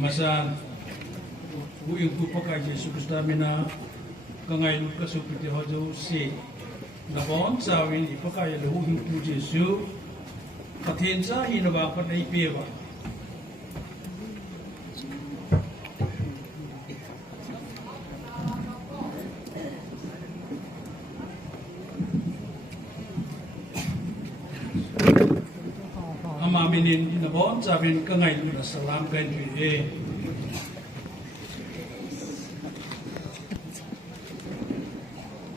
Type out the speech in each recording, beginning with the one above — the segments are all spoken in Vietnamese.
masan buing ku pakai Yesus Kristus mina kangai lu kasupiti hojo se na bon sawin ipakai lu hu ku Yesus pathin sa hinaba patay pewa aminin na bon sawin kangai lu na salam kan e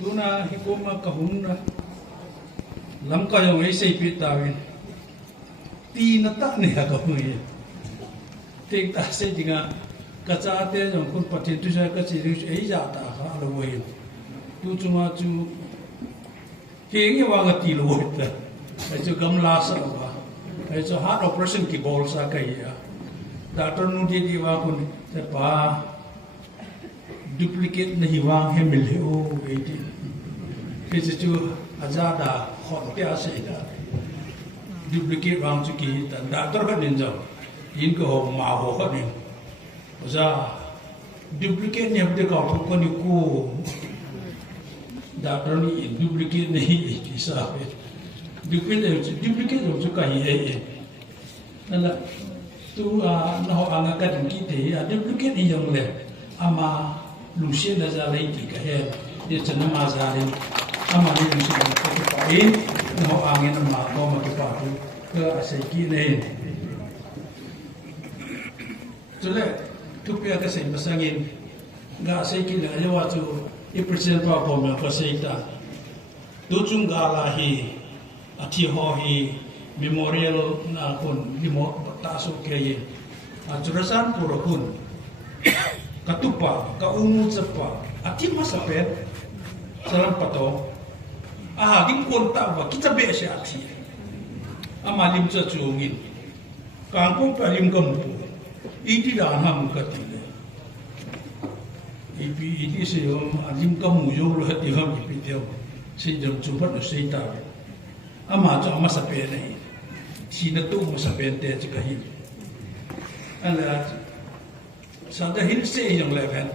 tuna hikoma kahuna lam kayong ay say pitawin ti na ta niya kahungi tik ta say dinga kacate yung kun patin tu sa kasi ay jata ka alawin tu cuma tu hingi wanga ti luwit ay tu gamlasa ba ay tu heart operation ki bol sa kaya doctor nu di diwa kun pa duplicate na hiwang hemilio iti kasi tu azada khotya se da duplicate wang chu ki ta doctor ka din jaw yin ko ma ho ka din za duplicate ne de ka ko ni ko doctor ni duplicate nahi ki sa duplicate chu ka hi nala tu na ho anga ka din ki te duplicate ni yang le ama lucia da za lai ki ka he de chana ma za le ama ni lucia ka pa in no angin ma ko ma pa tu ka asai ki ne tule tu pia ka sai masangin ga asai ki la yawa tu I present pa po ma ka sai ta tu chung ga la hi athi ho hi memorial na kun limo ta so ke ye a churasan puro kun katupa kaumut sapa ati masapet salam pato gin konta ba kita be siya ati amalim sa chungin kangkong palim kampu iti ham katile iti siyo alim kamu yo lo hati ham ipityo sinjam chupat no seita ama cho masape nei sinatu masape te chikahi ala sada hil se yung level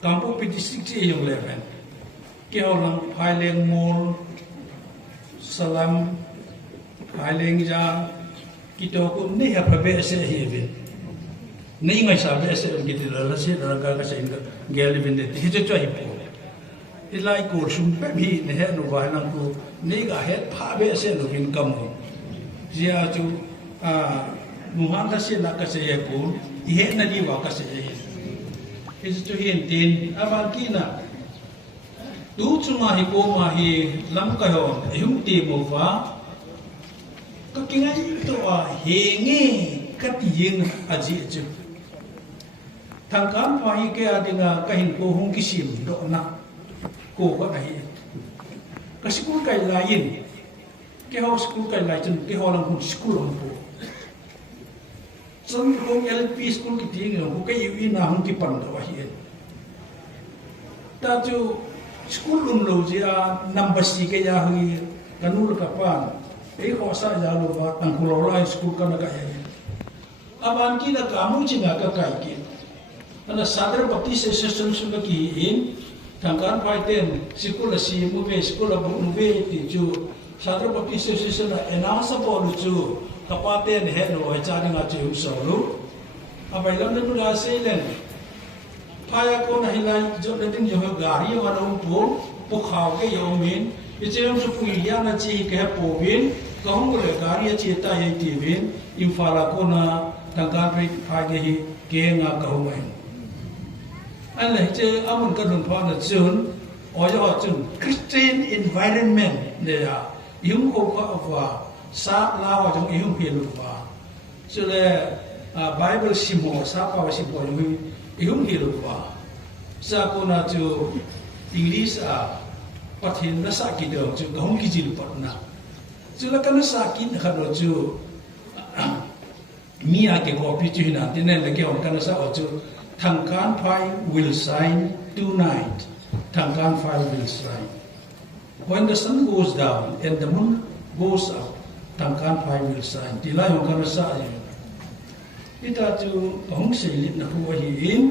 kampung district se yung level kaya lang Highland Mall salam Highland ja kita ko ni ha pabe se heve ni ngai sa be se gitu la se la ga se ngel vende ti je choi po ilai ko sum pe bi ne he no ba na ko ni ga he pha be se no vin kam ho jia chu muhan ka se na ka se ye ko ihe na di wa ka se ye is to hin tin aban kina tu chunga hi ko ma hi lam ka ho hum ti mo wa ka kingai to a he nge ka ti yin aji chu thang kan pa hi ke adinga ka hin ko hung ki sim do na ko ka hi ka school kai lain ke ho school kai lai chen ke ho lang hun school hong po Some home LP school ki ting ko kay yu na hong ki pan ka hi ta ju school lo ja number si ke ya hui kanul ka pan ei ko sa ja lo ba tang ko lai school ka na ka ya aban ki na ka mu chi na ka kai ki ana sadar bapti se session su ka ki in tangkan pai ten school si mu be school bu be ti ju sadar bapti se session na announce po lu ju kapaten he no ai cha nga che so lu abai lam ne la se len phaya ko na hilai jo de ting yo gari wa no po khaw ke yo min ye che su pu ya na chi ke po bin ka hong le gari che ta ye ti bin in fa la ko na tangkan pai phai ge hi ke nga ka ho mai an le che amun ka dun pha na chun o yo chun Christian environment ne ya yung ko ka wa sa la wa jong ihung phe lu ba so le bible simo sa pa wa simo yu ihung hi lu ba sa ko na chu english pathin na sa ki do chu gong ki ji lu pa na chu la kana sa ki na do chu mi a ke ko pi chu na tin le ke on kana sa o chu thangkan phai will shine tonight thangkan phai will shine when the sun goes down and the moon goes up tangkan phai will shine tilai hong kana sa ye ita chu hong sei lit na hu hi in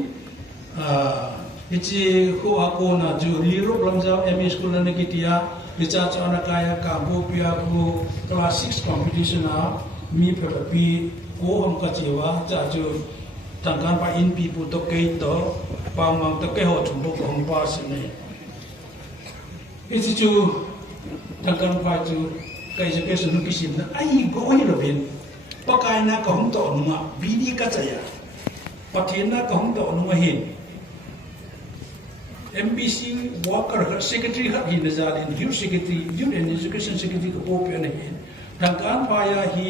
ichi ko ako na ju lirop lamjao MA school na kitia icha cha na kaya ka bo pia ko class 6 competition na mi pi ko hom ka chewa cha ju tangkan pa in pi pu to ke to pa mang to ke ho chum bo hom pa se ne ichi chu tangkan pa chu kai je ke su nu kisim na ai go hi lo bin pa kai na ko hom to nu ma bi di ka cha ya pa thin na ko hom to nu ma hin MBC worker secretary hat hi nazalin youth secretary youth and education secretary ko po pe na hin tangkan pa ya hi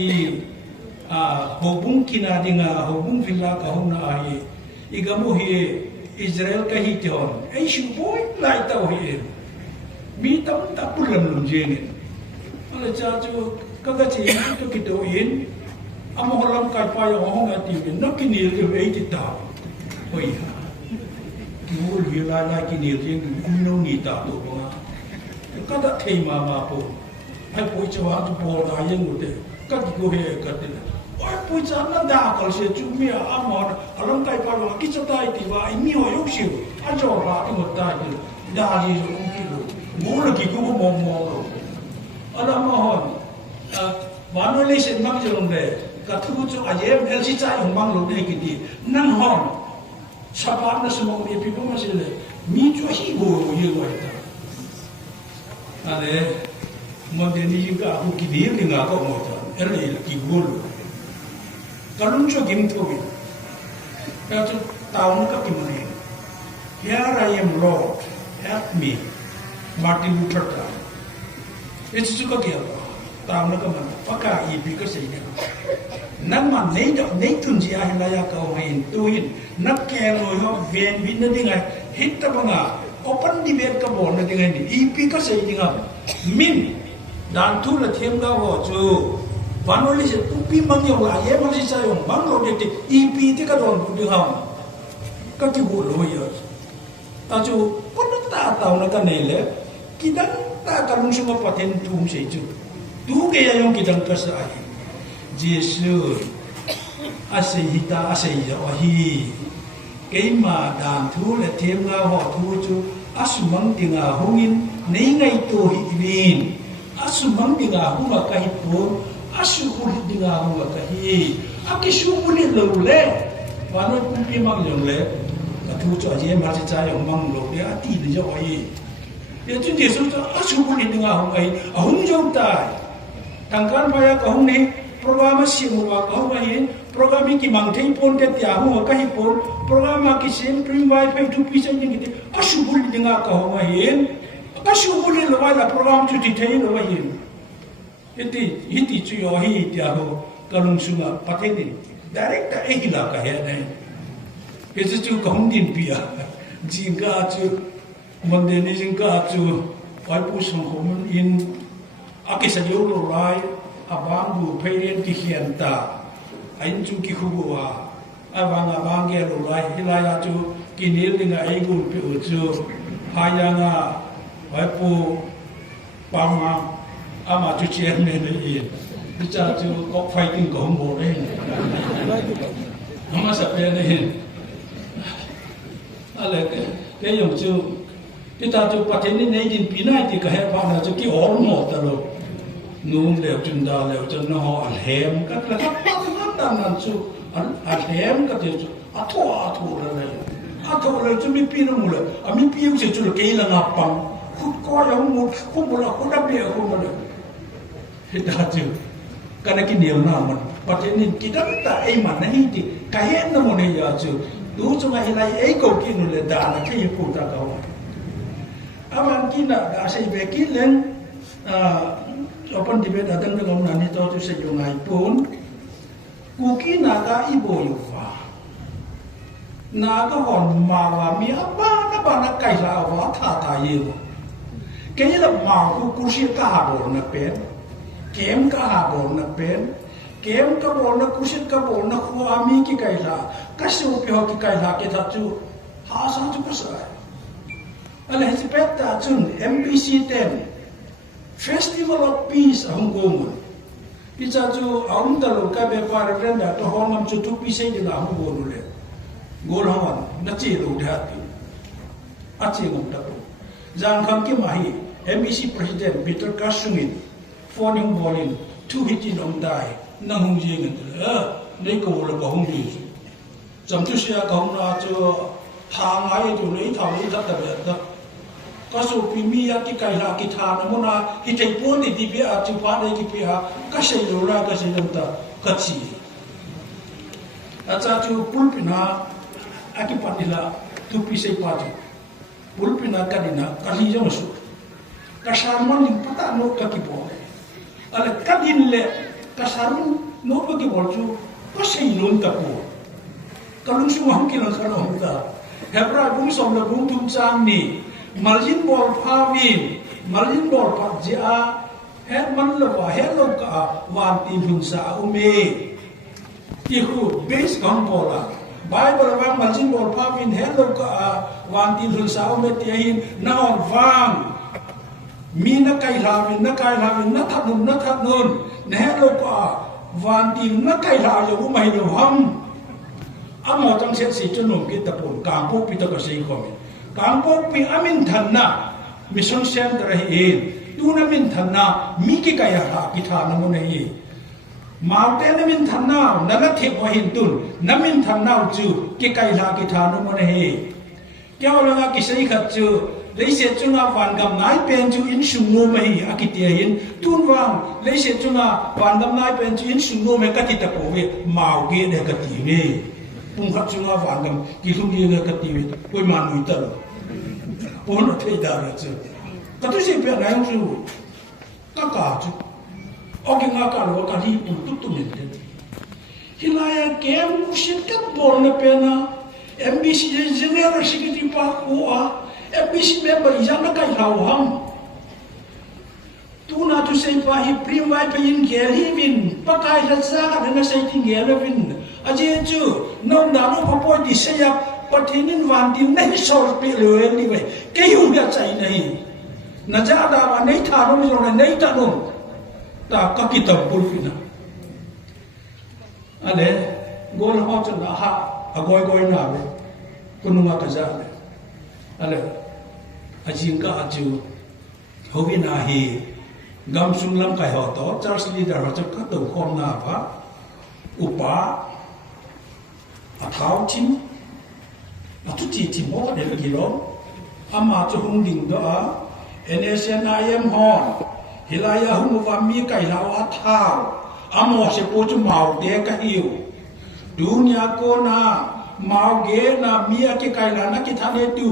hobung kina dinga hobung villa ka hom na hi igamu hi Israel ka hi tion ai shu boy lai tau hi mi tam ta pulam lum je ni ala cha chu ka ga chi to ki to in amo holam ka pa yo hong ati na ki ni le ei ti ta oi ha Mul hila na kini riêng kuno ni ta do ba ka da thei ma po ai poi chawa tu po da yang u de ka ki ko he ka de ai poi cha na da ka se chu mi a amon alam kai pa lo ki cha tai ti ba ai mi ho yo shi a jo ba ti mo ta ji da ji jo ki lo mo lo ki ko mo lo ala ma ho ba no le se ma jo long de ka thu chu a yem el si cha yong bang lo de ki ti nan hon Sabar na semua dia pipu masih le, mi cuma hibo ye gua itu. Ada, mungkin ni juga aku kidir dengan aku macam, erle kibul. Kalau macam gini tu, kalau tahun ke gimana? Here I am Lord, help me, Martin Luther ta. Itu juga kaya, tahun ke mana? Pakai ibu ke sini. Nama nei tun ji ahi laya kau main tuin nak kelo yo ven bin na dingai hitta banga open debate ka bon na dingai ni ipi ka sei dinga min dan tu la them ga ho chu vanoli se tupi mang yo la ye mang si sa yo mang lo de ipi te ka don bu dinga ka ki bu lo yo ta chu pon ta ta na ka ne le kidan ta ka lung suma paten tum sei chu tu ke ya yo kidan ka sa ai Jesus asihita asihya wahi keima dam thu le them nga ho thu chu asumang dinga hungin nei ngai to hi win asumang dinga hunga ka hi pu asu ul dinga hunga ka hi akisu ul lo le wano pi mang yong le ka thu chu ye ma chi cha yong mang lo de ati de yo ai ye chu Jesus asu ul dinga hunga hi ahung jong tai tangkan baya ka hung nei program simuwa kau main program ini mangtei pon ke tiahu kahi pon program ki sim prim wifi tu pisa ni gitu asubul dengar kau main asubul lewai la program tu ditei lo main itu tu yo hi tiahu kalung sunga pateni direct ta ehila ka he nai itu tu kong din pia jingga tu mandeni jingga tu wai pu song hom in akisa yo lo rai abang peiren ki hianta ain chu ki khuwa abang ge lo lai hilaya chu kinil dinga aigun pi chu hayanga waipu pama ama chu chen ne ne i cha chu kok fighting ko mo le ama sa pe ne ale ke yong chu kita chu paten ni nei din pinai ti ka he pa na chu ki or mo ta lo nung leo chun da leo chun no ho alhem kat la kat ta nan chu alhem kat chu atho la chu mi pi no mu la a mi pi u se chu ke la na pang khu ko yo mu khu bu la khu da bi khu ma le he da chu kana ki niam na man pa te ni ki da ta ai man na hi ti ka he no mo ne ya chu du chu nga hi lai ai ko ki no le da na ke pu ta ka wa awan ki na da sei be ki len open debate adang dengan nani tu tu sejungai pun kuki naga ibu yufa naga hon mawa mi apa nak kai la wa tha tha ye kaya la ma ku kursi ka ha bor na pen kem ka ha bor na pen kem ka bor na kursi ka bor na khu ami ki kai la ka su pi ho ki kai la ke tha chu ha sa chu ka sa ala hespeta chun MBC 10 Festival of Peace ang goma. Pizza chu aum ta lo ka be par ren da to hongam chu tu pi sei de la hu go le gol hawan na chi lo da ti a chi ngom ta ko jang kham ki ma hi MBC president Peter Kasungin phone him bolin tu hitin om dai na hung ji ngan nei ko lo ko hung ji cham tu sia ka hung na chu tha ngai ju nei thau ni ta da daก็สูปีมีอะที่ไกลละกิธานะมุนาที่ใจปวนที่เบียอาจิพาได้กิเปียก็ใช่โลละก็ใช่ลำตาก็ชีอาจารย์จูปุลปินาอากิปันดิละทุพิเศษปาจูปุลปินากันดินะกันที่จะมาสู้ก็สามวันลิงพัตโนก็กิบอลอะไรกันดินเละก็สามโนก็กิบอลจูก็ใช่ลุนกับปูก็ลุงสู้หังกินขนมตาเฮบราบุ้งสมละบุ้งทุ่งจางนี่Margin ball pavin, margin ball pajja, head man lova, head loka, one team hunsa ume. Iku base gambola. Bible wang margin ball pavin, head loka, one team hunsa ume tiahin, naon vang. Mina kai lavin, na that nun, head loka, one team na kai lavin, umay no ham. Amo tang set si chunum kita pun, kampu pita kasi komi. Kampok pi amin thanna mission center hi tu na min thanna mi ki kaya ha ki tha na mo nei mountain min thanna na la the wa hin tun na min thanna chu ki kai la ki tha na mo nei kya la ki sei khat chu lấy xe chung à vạn gam nai pen chu in sung no mai a ki tia hin tun wang lấy xe chung à vạn gam nai pen chu in sung no mai ka ti ta po ve mau ge de ka ti ne pung khat chung à vạn gam ki lung ge ka ti ve poi man ui ta Ono thay đà ra chứ. Cả tôi xem việc này không rồi. Cả cả chứ. Ông cái ngã cả rồi cả đi tụt tụt tụt mình thế. Khi lại kem xin cắt bồn là pena. MBC general secretary pa ua. MBC member yang nak kai hau ham. Tu na tu sei pa hi prim vai pe in gel hi vin. Pakai la sa ka na sei tin gel vin. Aje chu nom na no papo di sei ya Patinin vandim nahi sor pe loe ni ve ke yu ya chai nahi na ja da wa nei tha no mi ro nei ta no ta ka kitab pul fina ale gol ho cha na ha agoi goi na ve kununga ka ja ve ale ajin ka aju hovi na hi gam sung lam kai ho to church leader ho cha ka to khom na ba upa athau chim tu ti ti mo de ki lo ama chu hung ding do a NSNIM hon hilaya hum wa mi kai la wa thao amo se po chu mau de ka hiu dunya ko na mau ge na mi a ki kai la na ki thane tu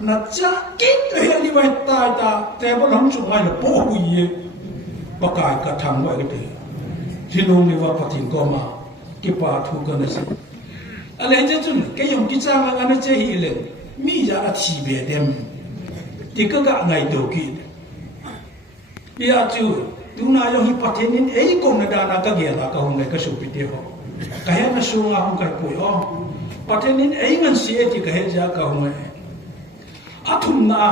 na cha ki te li wa ta ta te bo long chu mai lo po hu ye ba kai ka thang wa ke te hinung ni wa patin ko ma ki pa thu ka na si ale je chun ke yong ki cha ma na che hi le mi ya la chi be dem ti ka ga ngai do ki ya chu tu na yo hi patin in ei ko na da na ka ge la ka hong le ka su pi te ho ka he na su nga hong ka pu yo patin in ei ngan si e ti ka he ja ka hong e athum na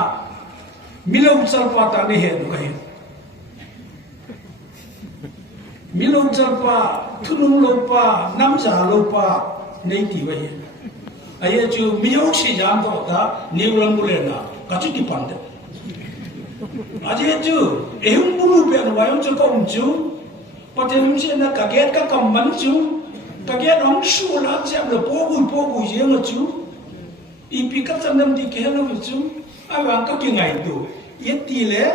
milo chal pa ta ne he do ka he milo chal pa thunung lo pa nam ja lo pa nei ti wa ye aye chu miyok si jam to ta niulang bule na ka chu ki pan de aje chu ehum bulu pe na wa yong chu ko chu patem si na ka get ka kam man chu ka get ong su la jam le po gu ye ma chu ipi ka cham nam di ke na chu ai wang ka ki ngai tu ye ti le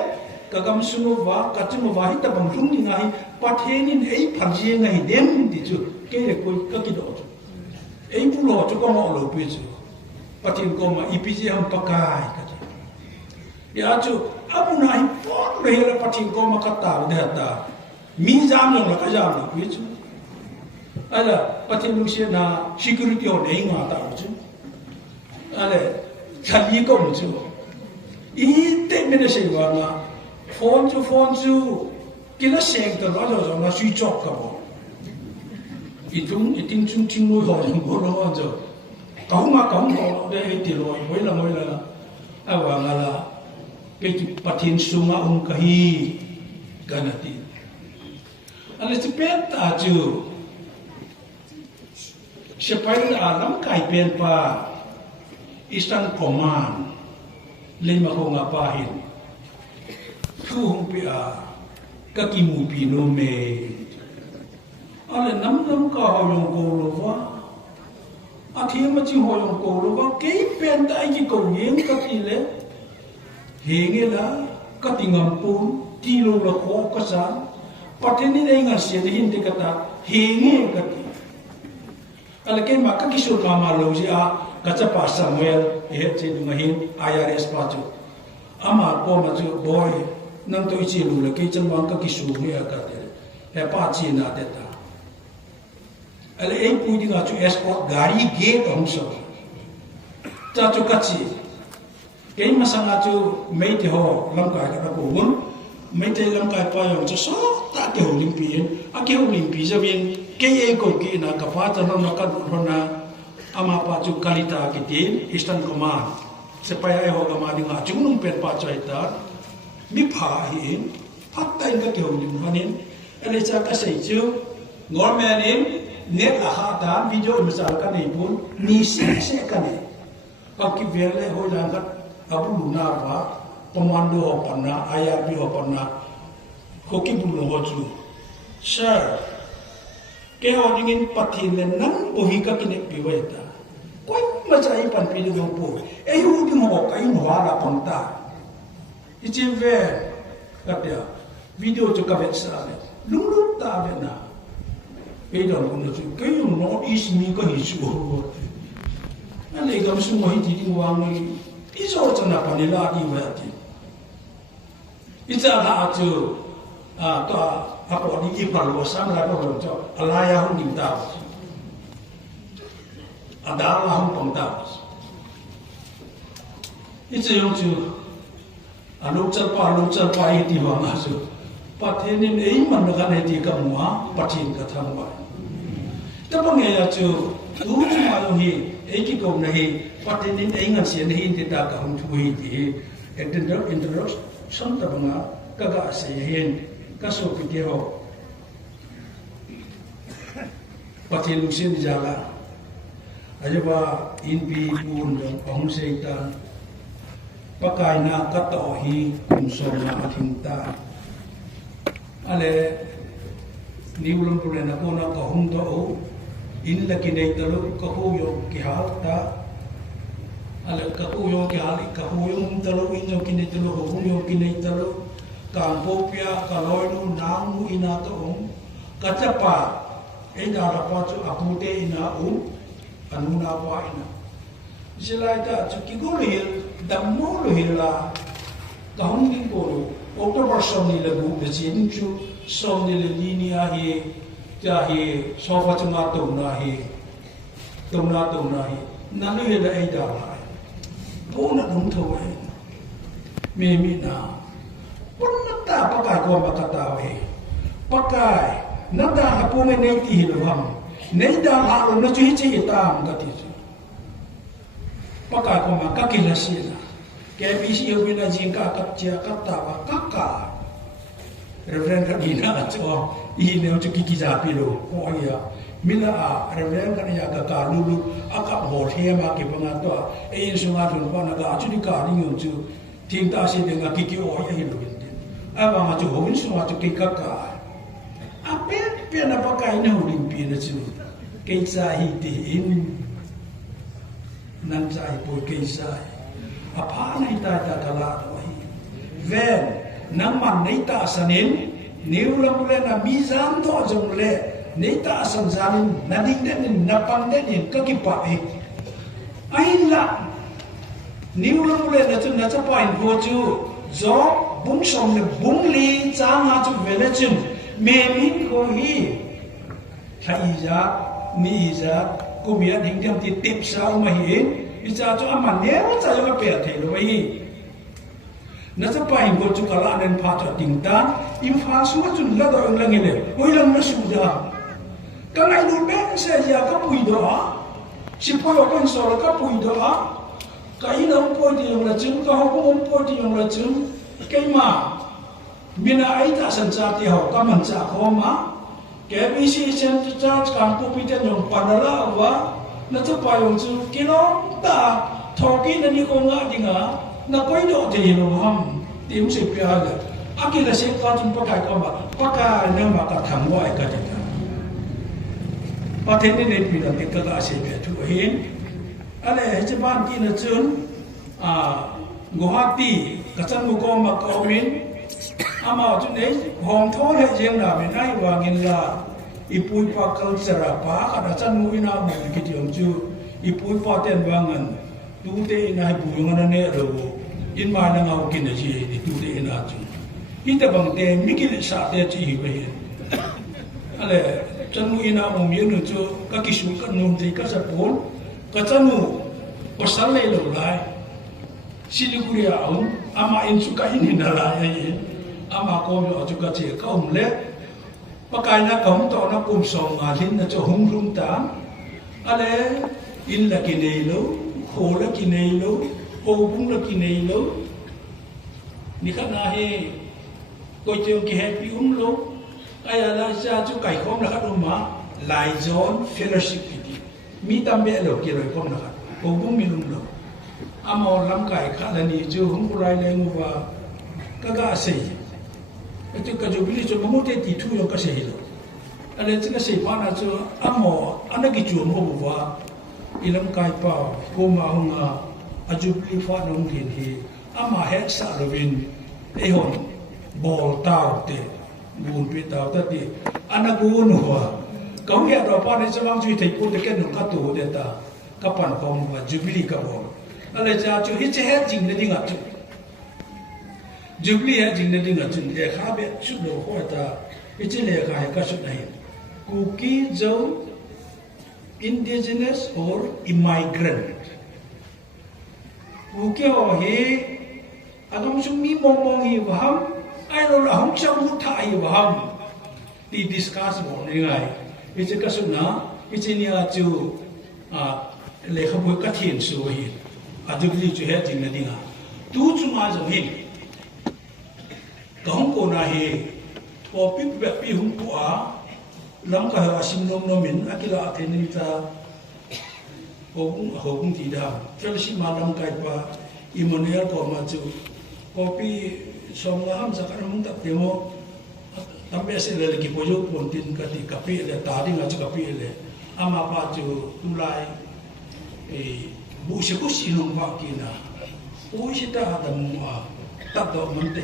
ka gam su no wa ka chu no wa hi ta bang rung ni ngai pathenin ei phang je ngai dem ti chu ke le ko ka ki do ei pu lo chu ko mo lo pi chu patin ko ma ipg ham pakai ka chu ya chu amu nai pon le la patin ko ma ka ta de ta mi jam lo la ka jam la pi chu ala patin lu se na security o nei nga ta chu ale chali ko mu chu i te me ne se wa na phone chu kila seng ta lo lo na sui chok ka bo iting chung nuôi họ những bộ đó giờ cống họ để tiền rồi mới là à và là cái bát thiên sung ông cái hi cái này anh ấy chỉ biết ta chú sẽ phải là lắm cái bên pa Eastern Command lên mà không ngapa hin thu không bị các kim mù pì nô mê anh ấy nắm cả họ用过了哇thiên mà chỉ họ用过了哇cái bên tại cái cầu nghiêng các gì đấy hiện nghe là các tình ngầm bún ti lô là khó có sáng và thế nên đây ngàn xe thì hiện tại cái ta hiện nghe cái anh cái mà các cái số mà lâu gì các chấp pháp Samuel hết trên mà hiện IRS bắt chú ama có mà chú boy nang tôi chỉ lù là cái chân vàng các cái số này cái đấy bắt chỉ là thế ta anh ấy cũng đi ngã chú escort gari gate ông sao cha chú cái gì cái mà sang ngã chú mấy thì họ làm cái đó cũng muốn mấy thì làm cái phải ông cho số ta cái Olympian cái Olympian giờ viên cái ấy có cái na cái phát nó cái nó ama pa chú kalita cái team Eastern Command supaya ai họ cái mà đi ngã chú nung pen pa cho ta mi phá hiện phát tay cái Olympian nên anh ấy cha cái gì chứ ngồi mẹ nên net aha dan video misal kan ni pun ni se kan ni kau ki vele ho dan kat abu luna ba komando ho panna IRB ho panna ko ki bulu ho chu sir ke ho dingin pathin le nan bo hi ka kine pi wa ta koi ma chai pan pi lu po e hu ding ho kai no ala pang ta ichi ve kapya video chu ka ve sa le lung lung ta ve na bây giờ cũng là chuyện cái nó ít mi có hình số rồi, anh ấy cầm súng máy thì đi vang đi, ít số chân là phải là đi về thì, ít ra là chứ, tòa họ đi im vào lối sáng lại bảo cho, alaya không định tạo, đã là không bằng tạo, ít ra yung chứ, lúc chân pa ít đi vang à chứ. Phát hiện nên ấy mà nó cái này thì cầm hóa phát hiện cái thằng vậy. Tất cả nghe là chú đủ mà luôn hi ấy cái câu này phát hiện nên ấy ngàn tiền hi thì ta cả không chú hi thì introduction tập ngã các cái sẽ hiện các số cái kia họ phát hiện lúc xin ra là aja ba in pi pun dong ông sẽ ta pakai na kata hi kum so na ating ta ale ni ulam pule na ko na ka hum to in la ki nei talu ka hu yo ki hal ta ale ka hu yo ki hal ka hu yo hum talu in yo ki nei talu hum yo ki nei talu ka po pia ka loi nu na mu ina to ka cha pa e da ra pa chu apu te ina anu na pa ina silai ta chu ki go le dam mo le la ka hum ni ko October somni le bu de jin chu somni le linia hi cha hi sofa chunga to na hi na le le ai da la bo na dum tho ai me mi na pon na ta pa ka ko ma ka ta we pa kai na da ha pu me nei ti lo ham nei da ha lo na chu hi chi ta am ka ti pa ka ko ma ka ki la si la cái ví dụ như là gì cả các chia các tàu các cả reverend cái gì đó cho ý nếu cho cái giá pi lô coi à mình là reverend cái nhà cả lulu các hồ thêm mà cái bằng đó ấy số mà chúng con là chú đi cả đi nhiều chú thiên ta sẽ được cái oi ấy được à mà chú hồ số mà chú cái các cả à bên là bao cái nào định biến là chú cái giá hi tiền năng giá bồi cái giá apa na ita kala ven nang man nei ta sanin niu lam le na mizan to jong le nei ta san zanin na ding den na pan den ka ki pa e ai la niu lam le na chu na cha pa in ho chu zo bung som le bung li cha nga chu vele chun me min ko hi thai ja ni ja ko bia ding jam ti tip sa ma hi Icha cho ama nero cha yo pe the lo bai na cha pa in ko chu kala nen pha cho ting tan im pha su chu la do lang le oi lang na su da ka ngai du be se ya ka pui do si po yo kon so ka pui do ka i na po ti yong la chung ka ho ko po ti yong la chung kai ma mina ai ta san cha ti ho ka man cha kho ma KBC Central Charge Kampu Pitan yung panala wa na tupa yung su kinong ta thoki na ni ko nga di nga na koy do te lo ham tim se piala akila se ka chun pakai ko ba paka na ma ka thang wa ka ta pa then ne pi da te ka ga se pe tu hin ale je ban ki na chun Guwahati kacang muko makaumin ama tu ne hong thon he jeng na me nai wangin la ipui pa culture pa kada chan mu ina mu ki tiong chu ipui pa ten wangan tu te ina bu ngana ne ro in ma na ngau kin ji ni tu te ina chu ita bang te mikil sa te chi be ale chan mu ina mu mi nu chu ka kisu ka num te ka sa pon ka chan mu pasal le lo lai Siliguri aum ama insuka ini nalaya ama ko yo juga che kaum le pakai na kaum to na kum song ngalin na cho hung rum ta ale in la kinelo ho la kinelo ho bung la kinelo ni kana he ko che ki happy lo aya la sa chu kai khom la ka ma lai zone fellowship ki mi tambe lo ki ro khom na ka ho bung mi lum lo amo lam kai khala ni chu hung kurai le ngu wa ka ga sei etu ka jo bili chu mo te ti thu yo ka sei lo ale chu ka sei pa na chu amo anagi chu mo bu wa ilam kai pa ko ma hung a ju bili fa nong tin hi ama het sa lo win e hon bol tao te bun pi tao ta ti anagu no wa kong ya ro pa ni chu wang chu thei pu te ken no ka tu de ta ka pan ko ma ju bili ka bo ale cha chu hi che he jing de ding a chu jubilee he jing de ding a chu le kha be chu lo ho ta hi che le kha he ka chu nai ku ki zo indigenous or immigrant ku ke ho he agam chu mi mong mong hi wa ham ai lo la hong chang mu tha hi wa ham ti discuss mo ni ngai hi che ka su na hi che ni a chu le kha bu ka thien su hi adubli chu he jing na dinga tu chu ma zo hin gong ko na he tho pi be pi hum pu a lam ka ha sim nom nom min akila athen ni ta hong ti da fel si ma lam kai pa imonel ko ma chu ko pi som la ham sa ka mung ta te mo tambe se le ki pojo pon tin ka ti ka pi le ta dinga chu ka pi le ama pa chu tu lai bu se ko si long ba ki na u si ta da mu a ta do man te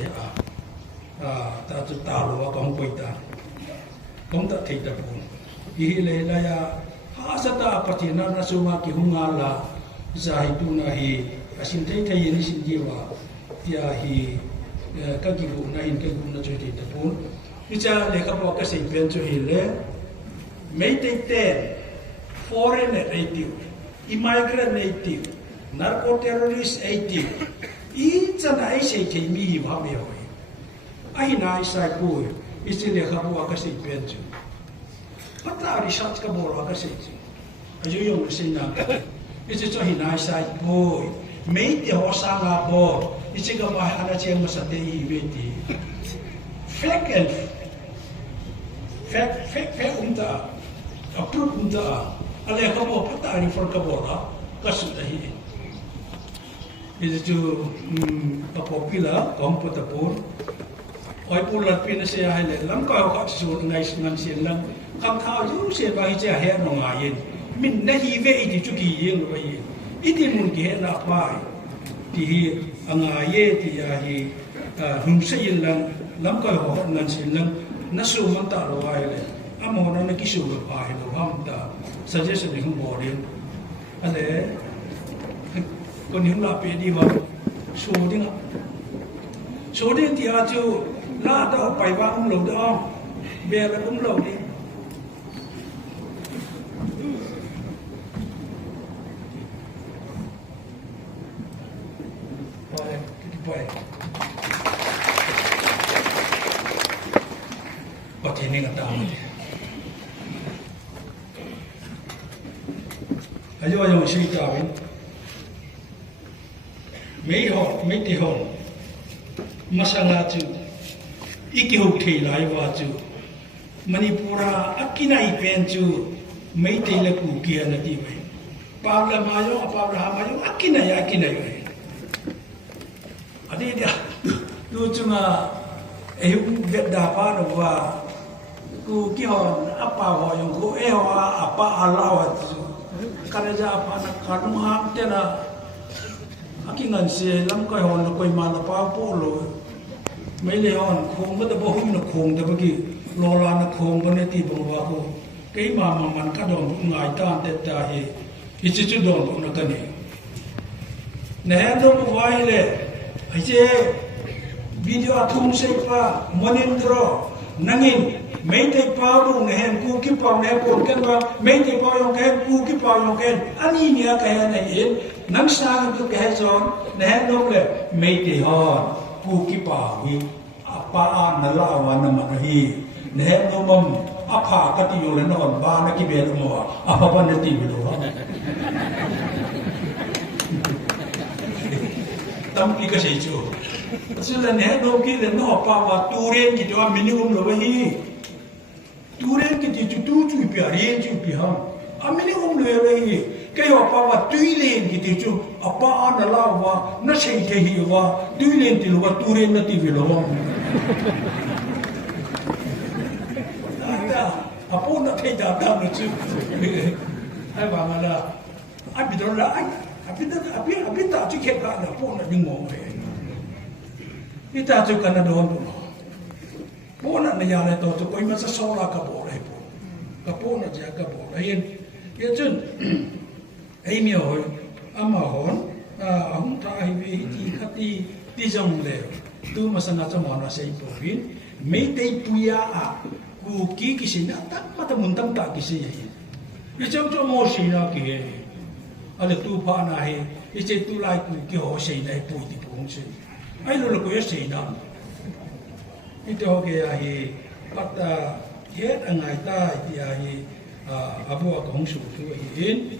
ta chu ta lo wa kong poi ta kong ta thei ta pun hi le la ya ha sa ta pa ti na na su ma ki hunga la za hi tu na hi asin thei thei ni sin ji wa ya hi ka ki bu na in ka bu na chu ti ta pun ni cha le ka po ka sei pen chu hi le mei te ten foreign native immigrant native, narco-terrorist native, iyan ay say kay mi hami hoy. Ay na isay ko, isili ka po kasi penjo. Patari shot ka mo kasi. Ayo yung sin na. Ito so hinay say ko. May ti ho sa nga po. Ito ka ba ana siya masate ibeti. Fake unta. Approve unta. Ale ka mo patari for ka bola kasutahi. Itu popular komputapur. Oi pulat pina siya hele lam ka ka su ngai ngan siya lang kam thao ju se ba hi cha he no nga yin min na hi ve idi chu ki yin lo yi idi mun ki he na pa ti hi anga ye ti ya hi hum se yin lang lam ka ho ngan siya lang na su man ta lo ai le amo na ki su lo pa hi lo ham ta suggestion ni hum bo rin ale kon him la pe di ba su ding số điện thì à chú là đâu phải vào ông lầu đó về là ông lầu đi vậy có thể nên là tao ayo ayo suy tao mấy tỷ hồn masala chu iki hok thei lai wa chu Manipura akinai penju meite le kukia na tiwe. Pabla mayo mayo akinai. Adi dia tu cuma beda apa doa ku kihon apa ho yang ku apa alawat kerja apa nak kanu ham tena akingan se lam koi hon koi mana pa polo mai le hon khong ba da bo hum na khong da bagi lola na khong ba ne ti bang wa ko kai ma man ka dong ngai ta te ta he ichi chu dong na ka ne ne do wai le ai che video athum se pa monendro nangin mấy thầy bao đủ này hèn cu kí bao này cồn cái mà mấy thầy bao yong cái cu kí bao yong cái anh đi nhớ cái này yên nắng sáng cái giòn này hèn đâuเลยmấy thầy họ cu kí bao hi apa an nala wa na ma hi này hèn đâu mầm apa cái tiêu lên nó còn ba nó cái bề đâu mà apa ban nó tiêu đâu tâm đi cái gì chứ chứ là này đâu kia là nó apa wa tu riêng chỉ cho minimum rồi hi turen ke tu pi arien tu pi ham amini le ke yo pa wa tuilen ke tu apa ana la wa na sei ke hi wa tuilen ti wa turen na ti velo ada apa na te da no tu ai ba mala abi do la abi ta tu ke ka na po na dingo ita tu kana do Pona na yale to to koi masa sola ka bo le po ka pona ja ka bo le ye chun ai mi hoi ama hon hong ta ai vi ti khati ti jong le tu masana cha mo na sei po vin me te puya a ku ki sin ta mata mun tam ta ki si ye chong cho mo si na ki ale tu pha na he ye che tu lai ku ki ho sei dai pu ti pu si ai lo ko ye sei na itu ke ahi pata yet angai ta ti ahi abu akong su tu in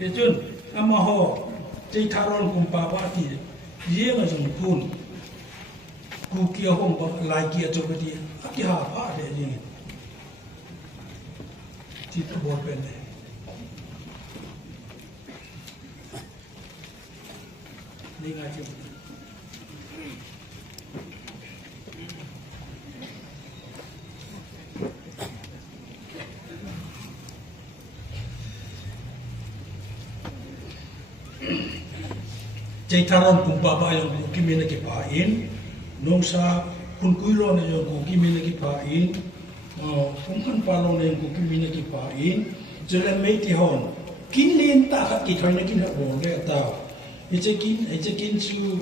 ye chun ama ho chei tharon kum pa pa ti ye nga jong kun ku kia hong ba lai kia cho ba ti aki ha pa de ni ti to bo pen ne ni nga chi Jai tharon pung baba yang ku kimena ki pa in nong sa kun kuiro na yang ku kimena ki pa in pung kan pa lo na yang ku kimena ki pa in jela mei ti hon kin len ta khat ki thoi na kin ha bo le ta eche kin chu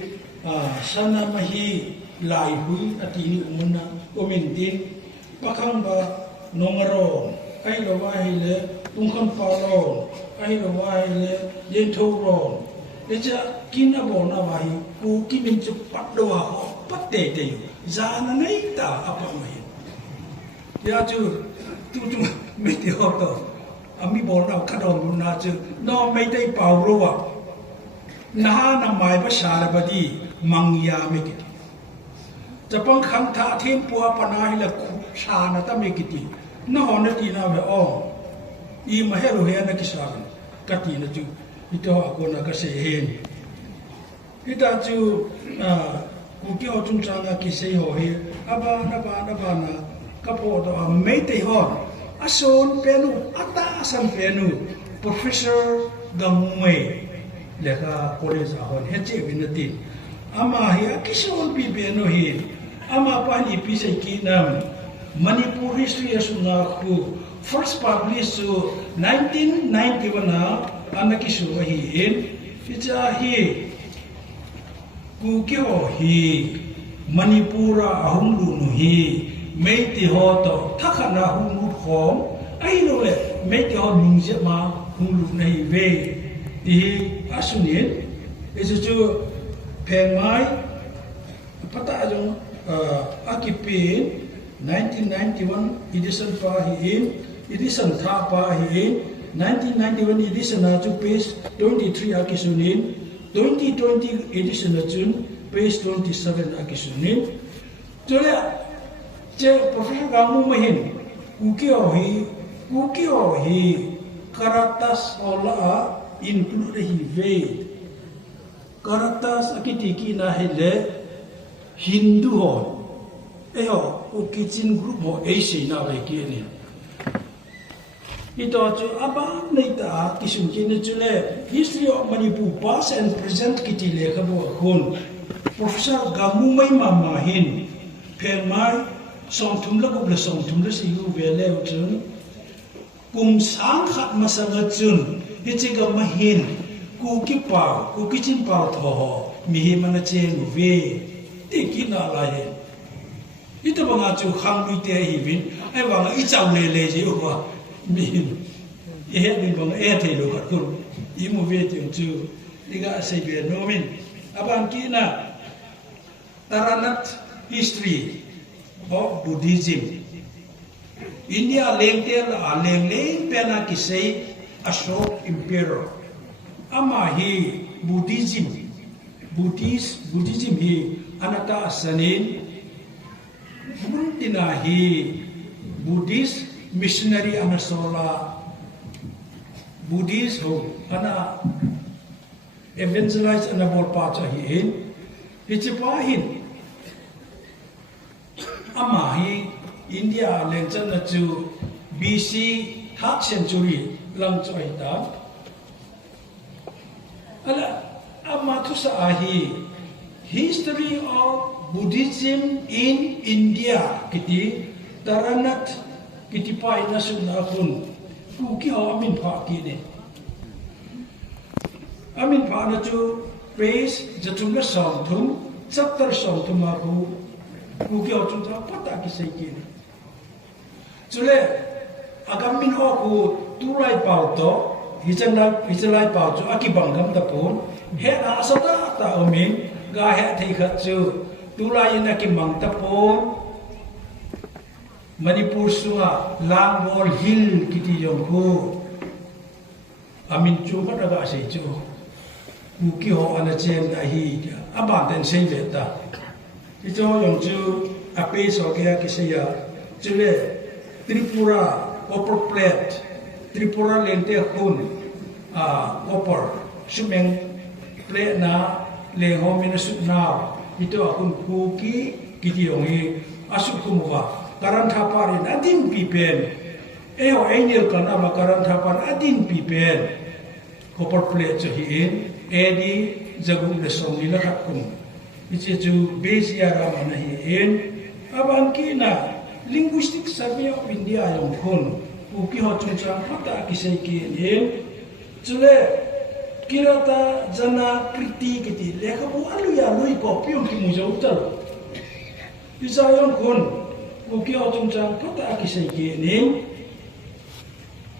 sana mahi lai hui ati ni umuna omin tin pakhang ba nongaro ai lo wa hi le pung kan pa lo ai lo wa hi le yen tho ro echa kin abo na wahi ku kimin chu pat do ha pat te te za na nei ta apa mai ya chu tu me te ho to ami bo na ka do na chu no me te pau ro wa na na mai ba sha la ba di mang ya me ki japang kham tha thêm pua pa na hi la sha na ta me ki ti na ho na ti na me o I ma he ro he na ki sa ka ti na chu ito ako na kasi hen ita chu ku kyo chung chang ki sei ho he aba na ka po to me te ho ason penu ata san penu professor gamwe le ka college a hon he che winati ama hi akison pi penu hi ama pa ni pi sei ki nam Manipur history asuna khu first published to 1991 na anak isu hi in kita hi ku kyo hi Manipura ahum lu nu hi mei ti ho to thakana hum lu khom ai lo le mei ti ho ming je ma hum lu nei ve ti asunin isu chu pengai pata jong akipin 1991 edition pa hi in edition tha pa hi in 1991 edition na chu page 23 akisunin 2020 edition na chun page 27 akisunin chole che professor gamu mahin kukio hi karatas ola include hi ve karatas akiti kina hele Hindu hon eho ukichin group ho Asia na ve kini ito chu aba nei ta kisum kini chule history of Manipur past and present kiti le khabo khun Professor Gamu mai mama hin phemai song thum la ko le song thum la si hu ve le chun kum sang khat masanga chun hichiga mahin ku ki pa ku kichin pa tho mi hi mana chen ve ti ki na la he ito banga chu khang lui te hi bin ai banga I chau le le ji wa mi he ni banga e the lo khat ku I mu ve ti chu diga sai be no min aban ki na Taranat history of Buddhism India lengter leng pena kisay Ashok Emperor ama hi Buddhism hi anata asanin buntina hi Buddhist missionary anasola Buddhist ho ana evangelize anabol pacha hi hichipahin ama hi India lengchan na chu BC 3rd century lang choi ta ala ama tu sa ahi history of Buddhism in India kiti Taranat kiti pai na sunna kun ku ki ho amin pha ki ne amin pha na chu praise jatum la som thum chapter som thum ma ku ki ho chung cha pata ki sei ki ne chule agamin ho ku turai pau to hichalai pau chu akibangam da pon he na asata ta omin ga he thei khat chu turai na ki mang ta pon Manipur sunga Langwall Hill kiti yong ku amin chu ka daga sei chu ku ki ho ana chen a hi aba den sei ve ta ito yong chu ape so ke ki sei ya chule Tripura copper plate Tripura lente khun copper sumeng plate na le ho min su na ito akun ku ki kiti yong hi asu kumwa karan thaparin adin pipen eo angel kan ama karan thapar adin pipen copper plate cho hi in edi jagum le som ni la khakum ichi chu besia rama na hi in aban ki na linguistic survey of India yong khun u ki ho chung chang pata ki sei ki in chule kirata jana kriti kiti lekha bu alu ya lui ko pyong ki mu jo tal isa yong khun Uki otong chang pata ki sei ki ning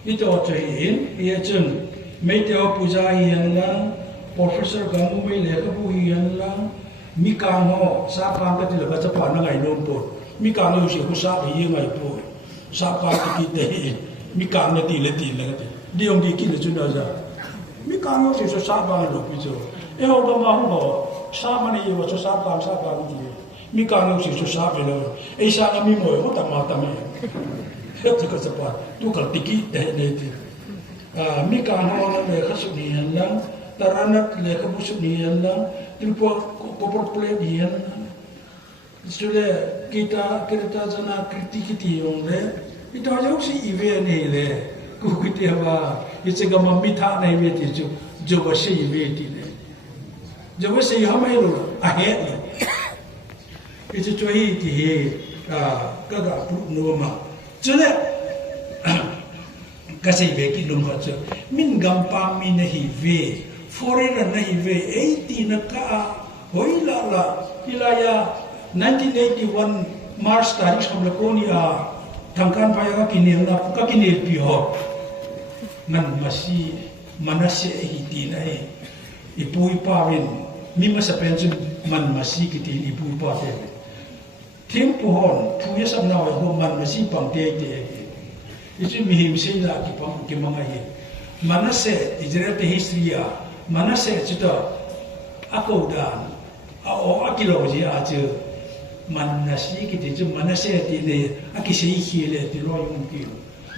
ito chahin ia chun meiteo puja hian la professor Gamu mai le ka bu hian la mi ka ngo sa pa ka ti la cha pa na ngai nom po mi ka no si ku sa bi ngai po sa pa ki te mi ka na ti le ti la ka di ong di ki le chun da ja mi ka no si so sa ba lo pi jo e ho ba ma ho sa ma ni yo so sa pa ni mi ka no si so sa be lo e sa na mi mo ho ta ma ta me he ta ka sa pa tu ka tiki de ti mi ka no na le ka su ni han la Taranat le ka bu su ni han la tripo ko play ni han sule kita jana kritikiti yong le ito jo si ive ne le ku kite wa ite ga ma mi tha nei ve ti jo ba si ive ti le jo ba si ha mai lo a he ne ito cho hi ti he ka ga pu no ma chule ka sei ve ki lum ha cho min gam pa mi ne hi ve foreigner na hi ve 80 na ka hoi la hilaya 1981 March tarikh samla koni thangkan phaya ka kinil na ka kinil pi ho man masi manase hi ti na he ipui pawin mi masa pension man masi kiti ipui pa te tim pu hon puya sam na ho man masi pang te isu mi him se la ki pang ki manga he manase Israel te history manase chita akodan o akiloji a che Manasi kita tu Manase ti le aki sei khile ti lo yung ki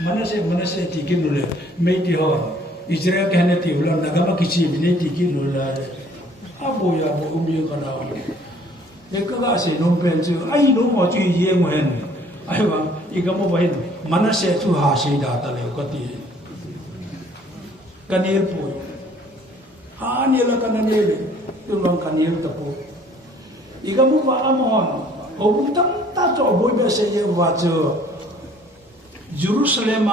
Manase ti ki le me ti ho Israel ka ne ti ulan nagama kichi ne ti ki la abo ya bo umi ka na ne ka ga se no pen chu ai no mo chu ye ngwen ai ba I ka mo ba hin Manase tu ha sei da ta le ka ti kanir po ha ni la ka na ne le tu long kanir ta po I ka mo ba amon Ông tâm ta cho bôi bê xe và chờ Jerusalem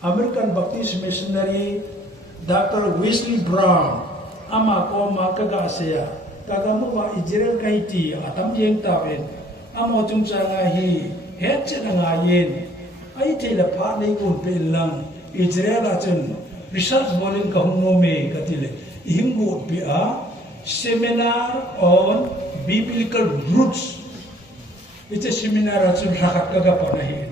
American Baptist Missionary Dr. Wesley Brown ama ko ma kaga seya kaga mo wa Israel kaiti atam yeng tawen amo chung cha nga hi het che nga yen ai te la pha nei kun pe lang Israel a chen research bolin ka humo me katile himgo pi a seminar on biblical roots. It's a seminar at Rakatagapanahi.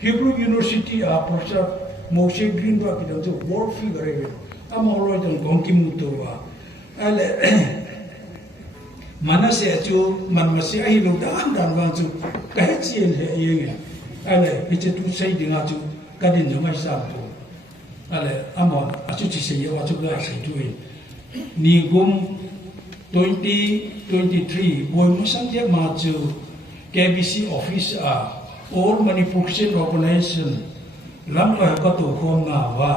Hebrew University, Professor Moshe Greenberg, the world figure. I'm all right on Gonkimutua. Manase to Manmasi, I looked down one to Kahetsi and Ying. It's a two saying out to Gadin to my sample. Amon, as you say, what you guys are doing. Nigum 2023, boy musang maju KBC office all Manipurian organization lam ka to khom na wa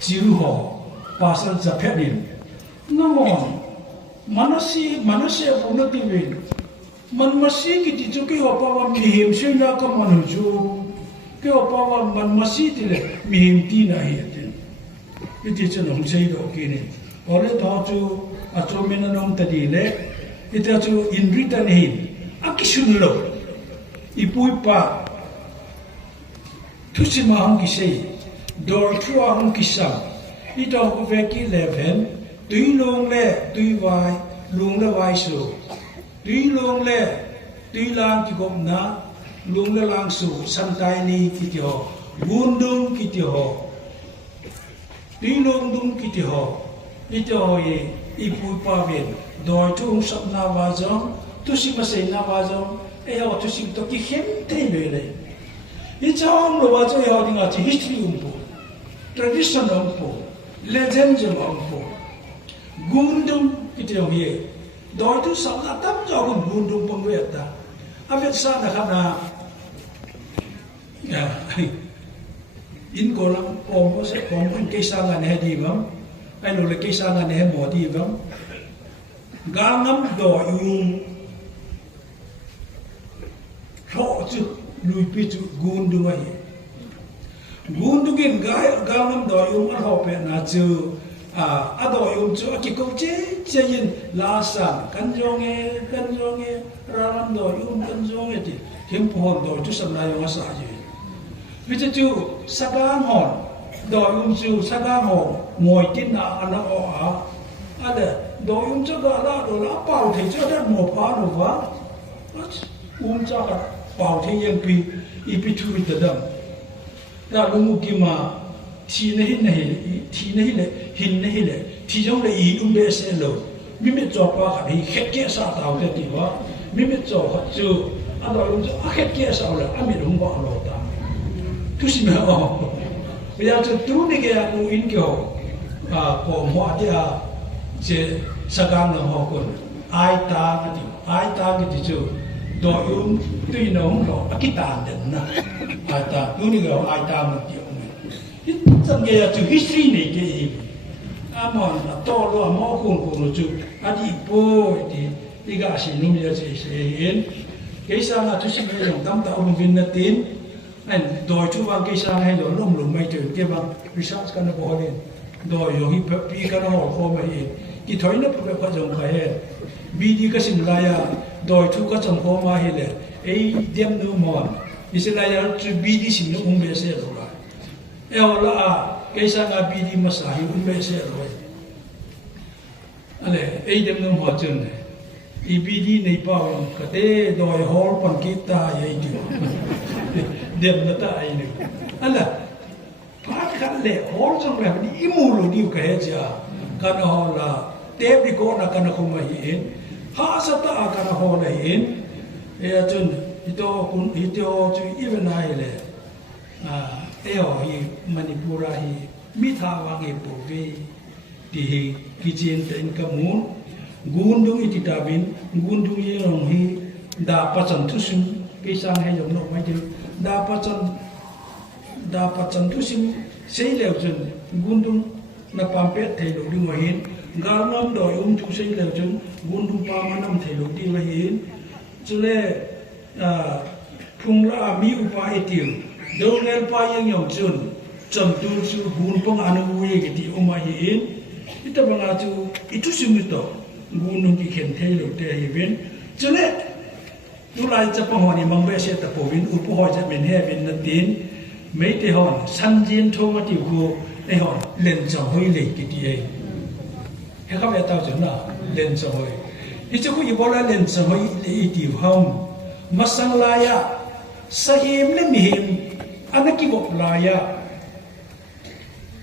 chiru ho pasal japedin namon manasi punatiwin manmasi ki tijuki ho pawa mihim sina ka manuju ke ho pawa manmasi tile mihim ti na hiatin iti chano sei do kini ole to Atomina nong tadile, ito to in written hin, akisunlo, ipuipa, tusima hong kisay, door trua hong kisam, ito ko veki leven, tui long le, tui vai, long le vai so, tui long le, tui lang kikom na, long le lang so, santay ni kiti ho, gundong kiti ho, tui long dung kiti ho, ito ho ye, Ipu pavin, doi tu sap na wazong, tu si masay na wazong, ayaw tu si to ki hente lele. Ito ang lo wazong ayaw di nga history umpo, tradition umpo, legend umpo, gundong ito ye. Doi tu sap na tam jauh gundong pengweta. Avet sana kana, ya, in kolam pompo se pompo kesangan hedi bang. Ai lo le kesa nga ne mo di bang gangam do yung ho chu lui pi chu gundu ai gundu gen gangam do yung a ho pe na chu a do yung chu ki ko che yin la sa kan jong e ram do yung kan jong e ti kim po do chu sam na yung sa ji vi chu sagang hon do yung chu sagang hon ngồi tin anh o ada do yung chaga la do la pau the cha da mo pa no wa chaga pau the yang pi ipi thu da dam da lu mu ki ma thi ne le thi jong le I be se lo mi me cho pa ka hi khet ke sa ta ke ti wa mi me cho ha chu ada lu a khet ke sa la a mi dong ba lo ta tu si me o bây giờ tu ni ke aku in kyo ko mo dia je sagang na ho kon ai ta ke ti chu do yung tui no lo akita den na ai ta tu ni ga ai ta ma ti ong sam ge ya chu history ne ke amon to lo mo kun chu adi po ti ga si nu ya se yen ke sa na tu si me yong tam ta ong vin na tin anh đòi chú vang cây sang hay rồi lum mấy chuyện kia bằng research cái nó bỏ lên đòi rồi hip hop cái nó họ kho mấy cái thói nó phải có giống cái hè bi đi cái sim lại à đòi chú cái trong kho mà hay là ấy đem nó mòn thì sẽ lại chú bi đi sim nó cũng bé xe rồi eo là cây sang à bi đi mà sai cũng bé xe rồi anh ấy đem nó mòn chân này bi đi này bao cái thế đòi hall bằng kita vậy chứ dem nata ai ni ala pat khan le hor jong le ni imu lo di ka he ja kan ho la te bi ko na kan ko ma hi ha sa ta ka na ho le in e chun ito chu even ai le eo hi Manipura hi mi tha wa ge po ve ti hi kitchen ten ka mun gundung iti tabin gundung ye rong hi da pa chan thu sim pe sang he yom no mai de da pa chan thu sim sei leo chun gundung na pampe thei lo ding wa hin gar ngam do thu sei leo chun gundung pa ma nam thei lo ti wa hin chule phung la mi upa etim do lel pa yang yom chun cham tu su gun pong anu ye ge ti oma hin ita banga chu itu sim to gunung ki khen thei lo te hi ven chule tu lai cha pa honi mang be se ta po vin upu ho cha men he vin na tin mấy te hon san jin tho ma ti ko e hon len cha hoi le ki ti ai he ka be tao chu na len cha hoi i chu ku i bola len cha hoi le i ti hom masang la ya sahim le mi him anaki bok la ya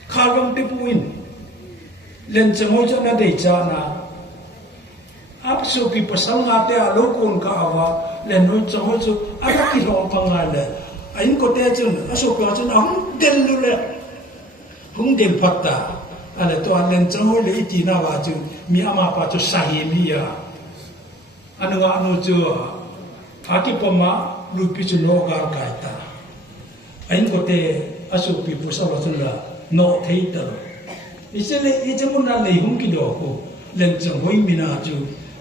khalong te puin len cha hoi cha na de cha na ap so pi pasal nga te a lo kon ka awa len no cha hoi chu anaki ho pa nga le anh có thể chun aso ka chun ahung del lu le hung del patta ale to alen chang le ti na wa chu mi ama pa chu sahi mi ya anu chu akipama lu pi chu no ga ka ta anh có thể aso pi pu sa wa chun la no thei ta isele ijemun na le hung ki do ko len chang hoi mi na chu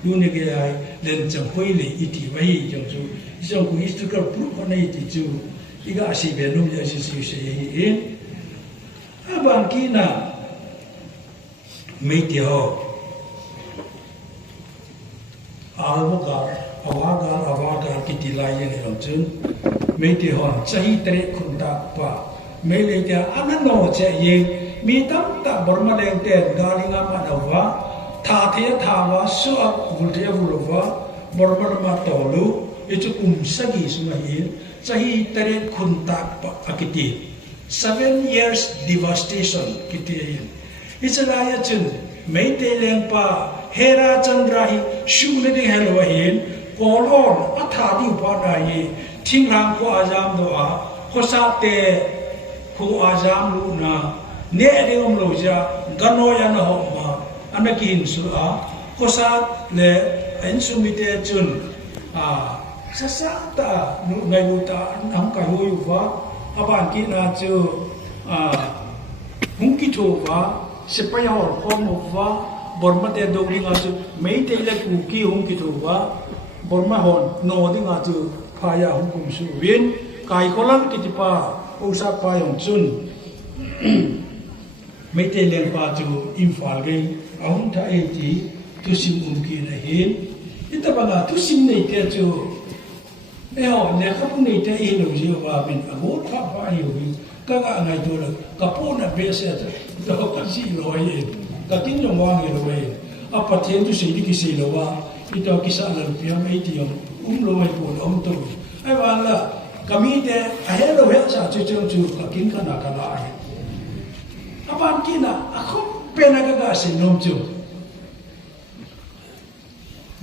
lu ne ge ai len chang hoi le iti wa hi jong chu jong ku istu ka pu ko nei ti chu iga asi benum ya si se in abang kina mei ho awaga kitilai yang langsung mei hon chahi tre khunda pa mei le ja anano che ye mi tam ta borma leng te galinga ma dawa tha the tha wa su ak gulde vulwa borma ma tolu itu sagi sumahin sahi tare khunta akiti 7 years devastation kiti isalaya chun meite lengpa hera chandra hi shume de helwa hin kolon atha di upada hi thingrang ko azam do a khosa te khu azam lu na ne de om lo ja gano ya na ho ma anakin su a khosa le ensumite chun sasata nu ngai nu ta am ka hu yu wa aban ki na chu hung ki tho wa se pa ya or khom wa borma te do ri nga chu mei te le ku ki hung ki tho wa borma hon no di nga chu pha ya hung kum su win kai kholam ki ti pa u sa pa yong chun mei te le pa chu imphal ge ahung tha e ti tu sim ki na hin ita ba na tu sim nei te chu eo ne kapu nei te i lo ji wa bin ago tha ba hi ka ga ngai to la ka pu na be se ta do ka si lo ye ka tin yo wa ngi lo ye a pa thien tu se di ki se lo wa i to ki sa la pi am ti yo lo mai ko lo to ai wa la ka mi te a he lo he sa chu chu ka kin ka na ka la ai a ban ki na a ko pe na ka ga se nom chu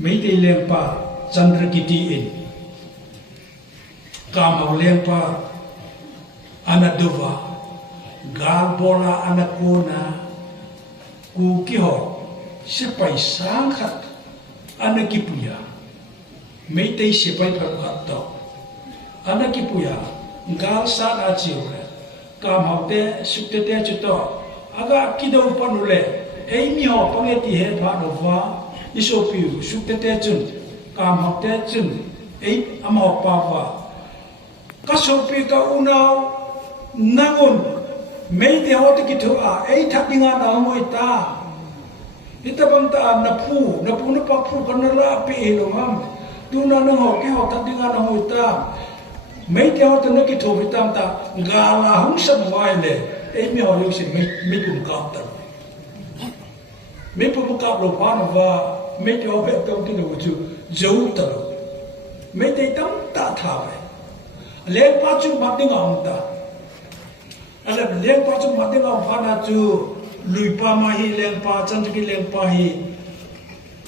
mei te lem pa chandra ki ti in kamau lempa anadova galbola anakuna ku kiho sipai sangkhat anakipuya meitei sipai perkatto anakipuya gal sa achiure kamau te sukte te chuto aga kido panule ei mi ho pangeti he bhadova isopiu sukte te chun kamau te chun ei amao pawa kasopi ka unau nangun mei te hote ki thu a ei thapinga na moi ta ita bang ta na phu na pa phu kan la pe lo mam tu na na ho ke ho thapinga na moi ta mei te hote na ki thu vitam ta ga la hung sam wai le ei mi ho yo si mei kum ka ta mei pu ka lo pa na va mei te ho pe ta ki no chu zo ta mei te tam ta tha vai leng pa chu ma ding ang ta ala leng pa chu ma ding ang pa na chu lui pa ma hi leng pa chan ki leng pa hi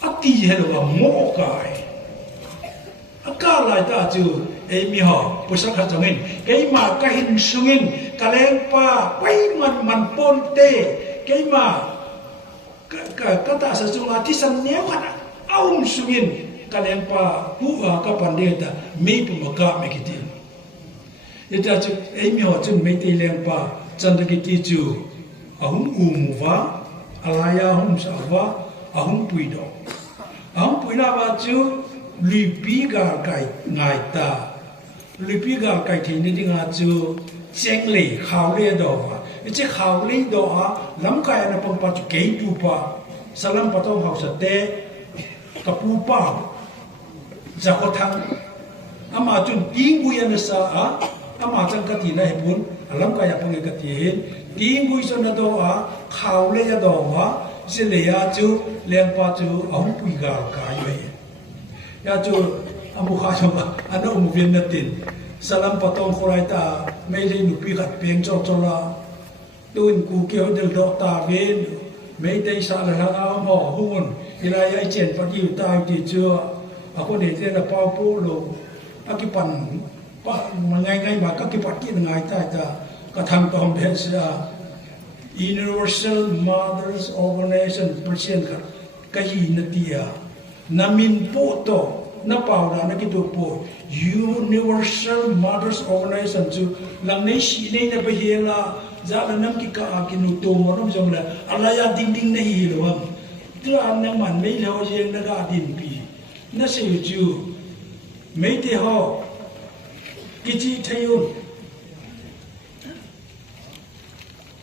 at ti hello mo kai aka lai ta chu mi ho pusak ha chongin cái mà cái hình sungin kaleng pa pai man pon te cái mà cái ta sa chung ati san neo kana aum sungin kaleng pa hu ka pande ta me pu maka me kitin ita chu mi ho chu me te leng pa chan da ki chu ahum umuwa alaya hum sa wa ahum pui do ahum pui la ba chu lipi ga kai ngai ta lipi ga kai thi ni dinga chu cheng le khaw le do wa che khaw le do a lam kai na pang pa chu ke tu pa salam pa to hau sa te ka pu pa za ko thang ama chun king bu ya na sa a ama chang ka ti na he bun lam kai ya pang ka ti he king bu so na do a khaw le ya do wa se le ya chu leng pa chu ahum pui ga kai we ya chu amu kha so ano mu vien na tin salam patong khorai ta mai le nu pi khat peng cho cho la tuin ku kêu del do ta ven mai dei sa la ha mo hun ila ya chen pa di ta ti chưa a ko ne te na pa pu lo a ki pan pa ngai ngai ma ka ki pa ki ngai ta ta ka tham tom ben sa Universal Mothers Organization percent ka hi na tia namin po to na pau da na ki to po Universal Mothers Organization chu lang nei si nei na ba hela za la nam ki ka ki nu to mo rom jong la ala ya ding ding nei hi lo am tu an na man mei lo yen na ga din pi na se chu mei te ho ki chi thayun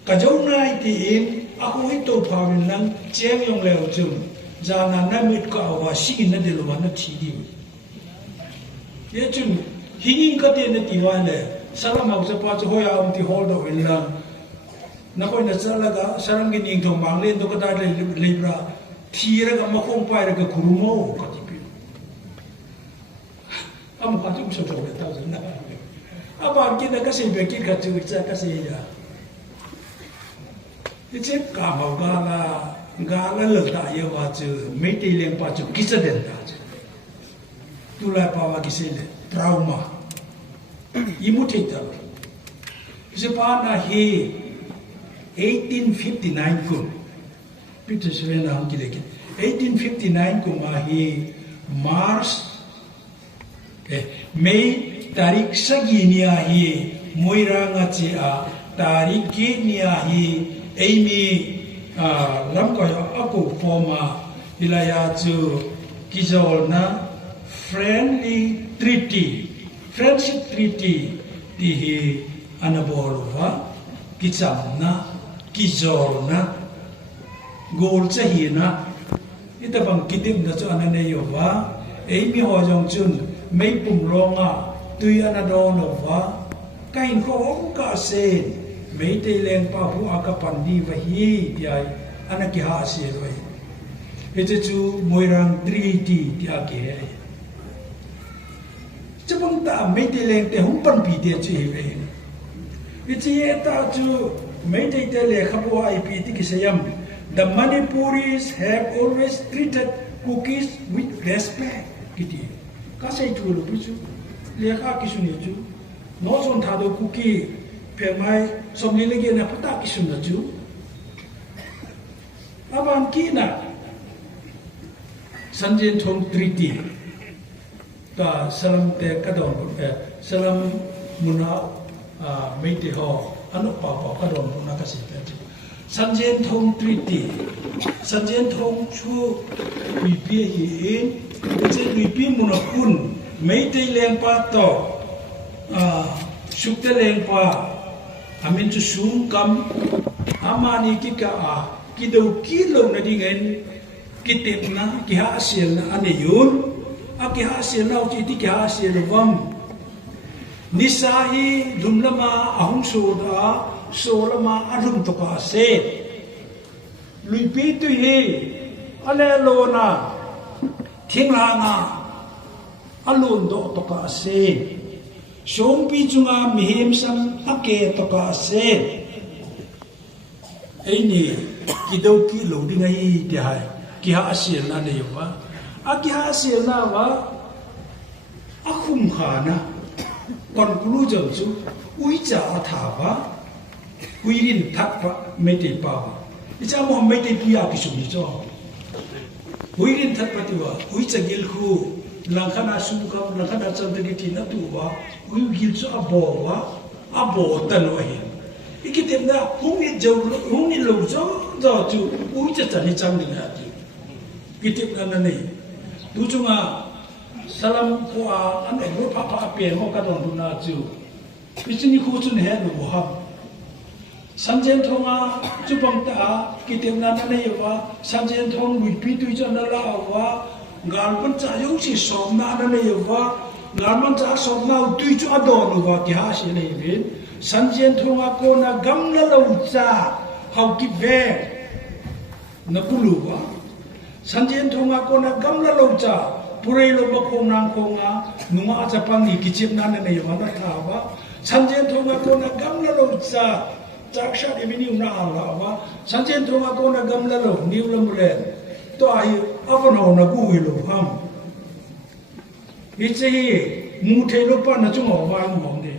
ka jau nai ti in a ko hi to pha min lang cheng yong leo chu za na na mit ka wa si na de lo wa na thi di ye chun hingin ka te na ti wa le sala ma sa pa chu hoya am ti hol do in lang na ko na sala ga sarang gi ning thong bang len to ka ta le bra thi ra ga ma khong pai ra ga khuru mo ka ti pi am ka tu so to le ta zan na aba ki na ka se be ki ka chu cha ka se ya ni che ka ma ga la le ta ye wa chu me ti leng pa chu ki sa den ta chu tu la pa wa ki se le trauma imutita Japan he 1859 kun Peter Svena ang kilekit 1859 kun ma he Mars May tarik sagi niya he moira nga chi a tarik ki niya he Amy lam ko yo ako forma ilaya chu kizol na friendship treaty di hi anabolova kicham na kizol na gol chahi na ita bang kitim na chu anane yo wa mi ho jong chun mai pum longa tui anadonova kain ko ka se mai te leng pa pu akapan di wa hi yai anaki ha se roi ite chu moirang treaty ti ake Jepang ta mai te leng te hum pan pi te chi ve ite ye ta chu mai te le khapo ai pi ti ki sayam the Manipuris have always treated cookies with respect kiti ka sai chu lo chu le ka ki su ni chu no son tha do cookie pe mai som le ge na pata ki su na chu aban ki na sanjen thong treaty ta salam te kadon salam muna mai te ho anu pa pa kadon na ka si te sanjen thong treaty sanjen thong chu pi pi hi che pi pi muna kun mai te leng pa to suk te leng pa amin chu sum kam amani ki ka ki do ki lo na dingen ki tip na ki ha asiel na ane yun aki hasil na uti ki hasil wam nisahi dumlama ahung soda solama adum to ka se lui pi tu hi ale lona thinglanga alun do to ka se som pi chunga mihim sam ake to ka se ei ni ki do ki lo ding ai ti hai ki hasil na ne wa akia sena wa akhum khana kon kulu jong chu ui cha tha wa uirin that pa mete pa wa icha mo mete pia ki su ni cho uirin that pa ti wa ui cha gil khu langkhana su ka langkhana cham de ti na tu wa ui gil chu abo tan wa hi ikitem na hung ni lo zo chu ui cha cha ni cham ni na ti kitip na nei tu chunga salam ko an e ro pha pe mo ka don na chu pichini khu chun he no ha sanjen thonga chupam ta kitip na nei wa sanjen thong wi pi tu cha na la wa ngal pan cha yong si som na nei wa ngal man cha som na tu chu adon wa ki ha si nei vin sanjen thonga ko na gam na lo cha hau ki ve na kulu wa sanjen thonga ko na gamla locha purei lo ba khong nang khonga nunga acha pang ni kichip na ne wa na kha wa sanjen thonga ko na gamla locha chaksha de mini una ala wa sanjen thonga ko na gamla lo niu lo mule to ai avano na ku wi lo ham ichi mu the lo pa na chu mo wa mo de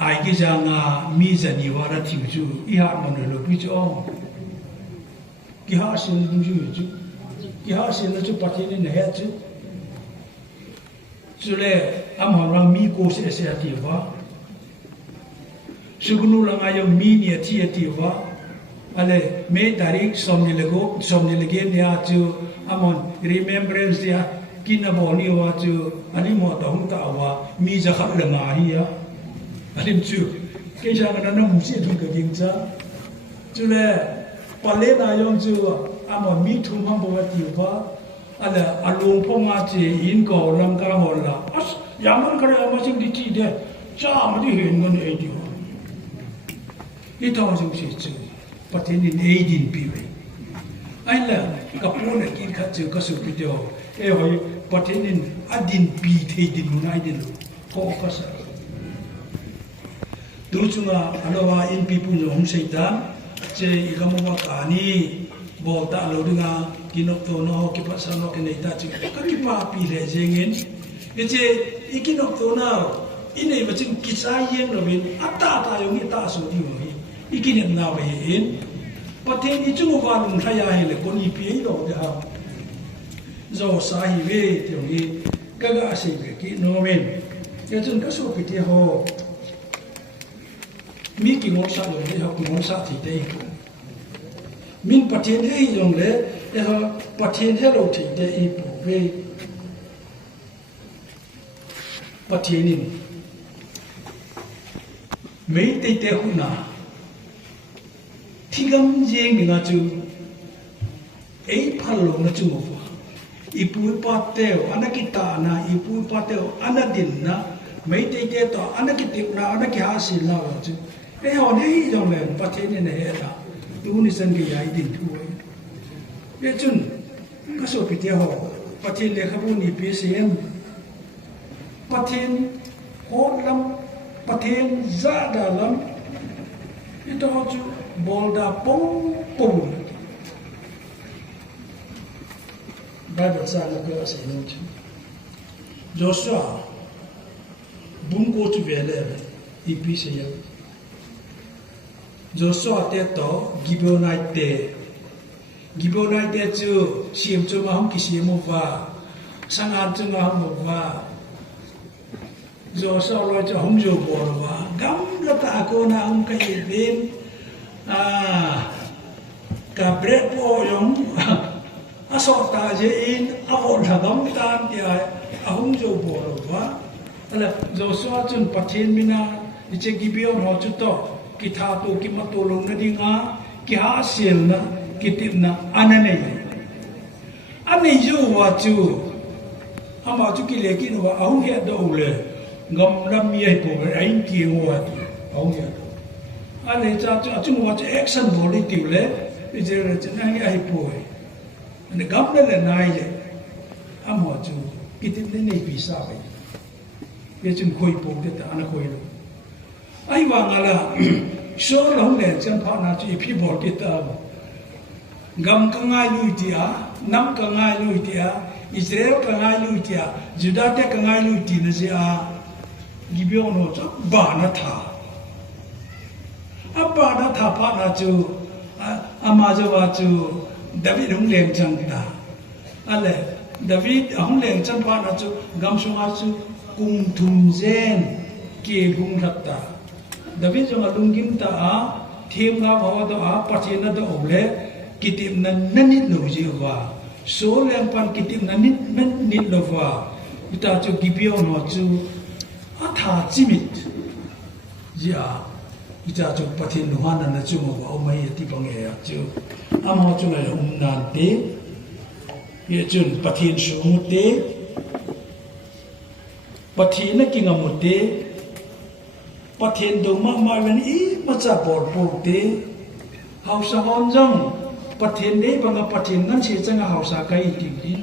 ai ki ja nga mi za ni wa ra ti chu I ha mo lo pi cho kiha sin lu ju kiha sin na chu patin ne he chu le amara mi ko se se ati wa sugunu la ma yo mi ni ati wa ale me tarik som ni lege ne a chu amon remembrance ya kina bo ni wa chu ani mo ta hung ta wa mi ja kha la ma hi ya alim chu ke ja na na mu si thu ka ding cha chu le palena yong chu amon mi thum ham bo ti wa ala alung phonga che in ko lam ka hol la as yaman kare ma sing di ti de cha ma di hen ngon e di I taw jing si chu patin in e din pi we ai la ka pu na kin kha chu ka su pi de e hoi patin in adin pi the din nu nai din ko ka sa du chunga alowa in pi pu no hom seitan che igamu ka ni bo ta lo dinga kinok to no ki pa sa no ke nei ta chi ka ki pa pi le jengin e che ikinok to na inei ma ching ki sa yeng lo bin ata ta yo ni ta so di mo hi ikinen na we in pathen I chung wa lung thaya he le kon I pi lo de ha zo sa hi we ti ni ka ga se be ki no men ye chung ka so pi ti ho mi ki ngol sa lo le ha ki ngol sa ti te min pathen he yong le e ha pathen he lo ti te I pu we pathen in mấy tê tê khu na thi gam giang ni nga chu ei phal lo na chu mo ipu pa teo anakita na ipu pa teo anadin na mấy tê tê to anakiti na anaki ha si la chu e ho nei jong le pathen ni ne da tu ni san ge yai din thu ye chun ka so pi te ho pathen le khabu ni pi sem pathen ho lam pathen za da lam ito chu bolda pong pong Bible sa la ko sa no chu Joshua bun ko chu vele ipi se ya Joshua te to Gibeonite chu sim chu ma hom ki sim wa sangan chu ma hom wa Joshua lo cho hong jo bo wa gam la ta ko na hong ka yin ka bre po yong a so ta je in a ho la gam tan ti a hong jo bo wa ala Joshua chun pathin mina ni che Gibeon ho chu to ki tha to ki ma to lo na dinga ki ha sel na ki tip na anane ju wa chu ama chu ki le ki no wa hong he do le ngam lam ye po ai ki wa ti hong ya ale cha chung wa action bo li ti le je ra chen ai ai po ne gam le nai le amo chu ki ti ne nei pi sa ba ye chung khoi po de ta na khoi lo ai wa ngala so lo le chen pha na chi phi bo ki ta gam ka ngai lui tia nam ka ngai lui tia Israel ka ngai lui tia Judah te ka ngai lui ti na se a Gibeon ho cha ba na tha a ba na tha pha na chu ama jo wa chu David hung leng chang ta ale David hung leng chang pha na chu gam sunga chu kum thum zen ke hung rat ta David jo ngalung kim ta a thêm nga vào đó à phát hiện đó ổn lẽ kitim nan nít lâu gì và số lượng pan kitim nan nít lâu và chúng ta cho Gibeon nó cho à thà chimit gì à chúng ta cho phát hiện nó hoàn là cho mà ông ấy thì bằng nghe cho am họ cho này ông nan té ye chun phát hiện số một té phát hiện nó kinh một té phát hiện đồ mà lần ý mà cha bỏ tế hậu sa hòn rong phát hiện đấy bằng phát hiện ngắn chỉ chẳng hậu sa cái tìm đi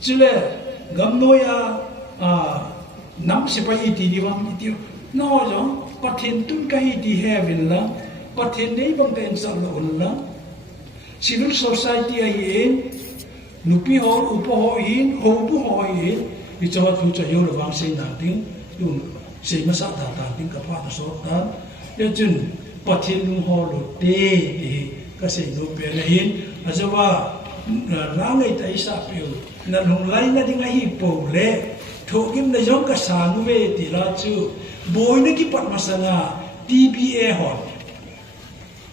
chứ là gam nói nắm sẽ phải đi vang đi nói rằng phát hiện tụi cái đi heaven là phát hiện đấy bằng tên sao lộn là civil society ấy nupi họ upo họ in họ bu họ in vì cho họ phụ trợ yêu là vang sinh nào tiếng dùngสิ่งมาสักต่างๆที่กับพระสงฆ์นั้นเดี๋ยวจึงปฏิลุงฮอลุเตก็สิ่งรูปเป็นหินอาจจะว่าร่างไอ้ใจสับอยู่นั่นหงไล่นั่นที่ไงฮิปโปเล่ถูกกินในย่องกษานุเวติราชูบอยนักกิปัตมาสงา TBA หอด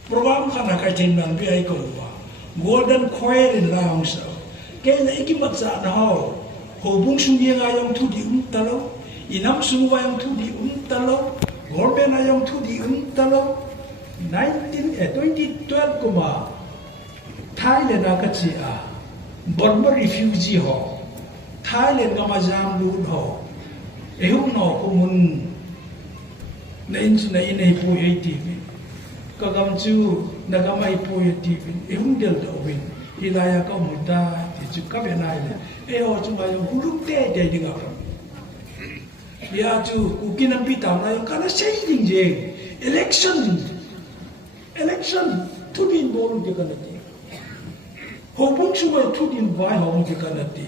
โปรแกรมขนาดการเจนนันพี่ไอ้กูว่า Golden Coin ในลาวเสาแกในกิมัตจะนะฮะหัวบุ้งสุญญ์ยังทุดิอุตโลinam suwa yang tu di untalo gorben yang tu di untalo 2012 kuma Thailand akachi a Burma refugee ho Thailand ngama jam lu ho ehung no kumun na inai po tv kagam chu nagamai po tv ehung del do win hilaya ka muda ti chu ka benai le ho chu ma yo huluk te dinga ya chu kukin ang pitam na yung kana say ding election tudin bolu di kanati hobong sumay tudin vai hobong di kanati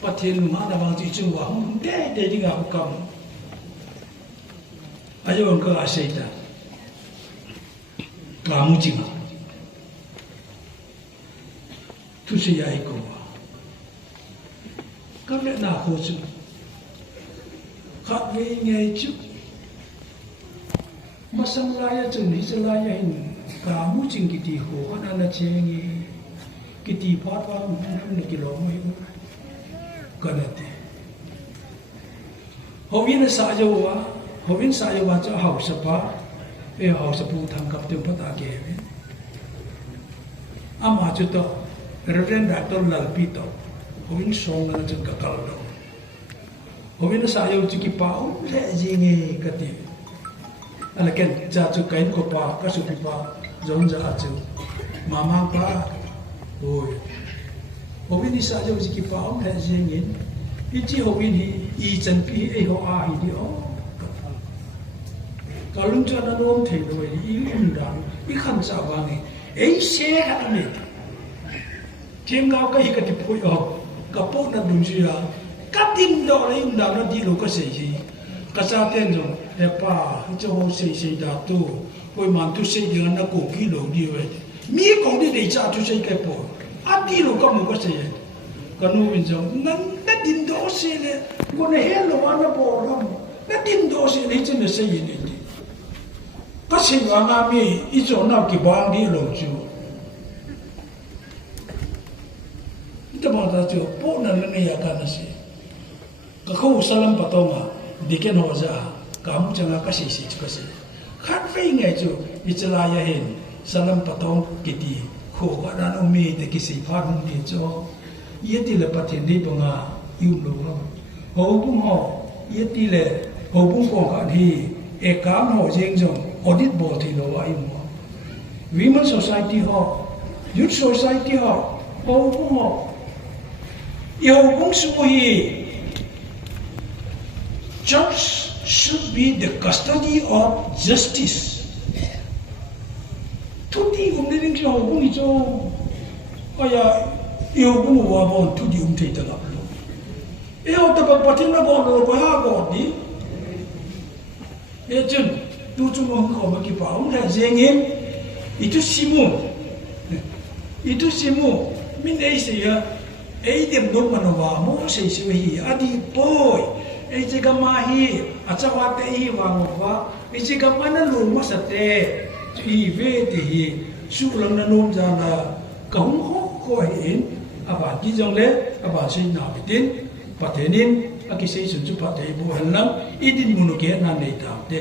patin ma na bang ti chu wa hong de di nga hukam ayo ka asayta kamu jinga tu siya iko kami na ho chu khát với ngày trước mà sang lai cho ní cho lai hình cả mũi trình kỳ tì khổ anh là chơi nghe kỳ tì phát vào một trăm này kilo mấy cái này thì họ viên là sao cho wa họ viên sao cho wa cho hậu sapa về hậu sapu thằng cặp tiếng phát ake về ama cho to Reverend Dr. Lalpito họ viên song là cho cả cầu đâu hôm nay saya uji kipau saya jinge kati, alakan jatuh kain kopa kasupipa jauh jatuh, mama pa, oi, hôm nay saya uji kipau saya jinge, ini hôm nay ijan pi ho a ini kalau jangan nom thei doi ini undang, ikan sawangi, se kan ni, tinggal kah ikut dipui kapok nak dunjia. Katin do lấy undang nó đi lục cái gì cái sao tên rồi để pa cho họ xây đào tu hồi mà tu xây đường nó cũng kỹ lục đi vậy mi cũng đi để cha tu xây cái bộ đi lục cái một cái gì cái nó bên trong nó tin đó xây này con này hết rồi nó bỏ lắm nó tin đó xây này chân là xây gì này cái xây vào ngã mi ít chỗ nào cái bang đi lục chú itu mana tu pun nak ni akan nasi kakau salam patonga diken hoja kamu jangan kasih kasih kan fei ngai chu ichla ya hen salam patong kiti kho ga dan umi te kisi phar hum ni cho yeti le pathin ni banga yu lo ho bung ho yeti le ho bung ko ka thi e kam ho jeng jong audit bo thi lo wa im women society ho youth society ho bung ho yo bung su hi church should be the custody of justice. thu đi đi đến chỗ cũng đi chỗ yêu cũng mua bọn thu đi thấy được lắm yêu tập bắt thêm nó bọn rồi có hai bọn đi yêu chừng tu chung ông có một cái bảo ông là riêng em itu simu min ấy gì ấy điểm đúng mà nó vào mỗi sự sự hi adi boy ấy chỉ cái mà hi chắc là thế hi vào một vào ấy chỉ cái mà nó luôn mà sát thế hi về thì hi su lần nó nôm ra là cống hốc coi in bạn chỉ trong đấy bạn sẽ nào bị tin và thế nên cái sự sự chú phát thế bộ hành lắm ít đi muốn cái này này tạo thế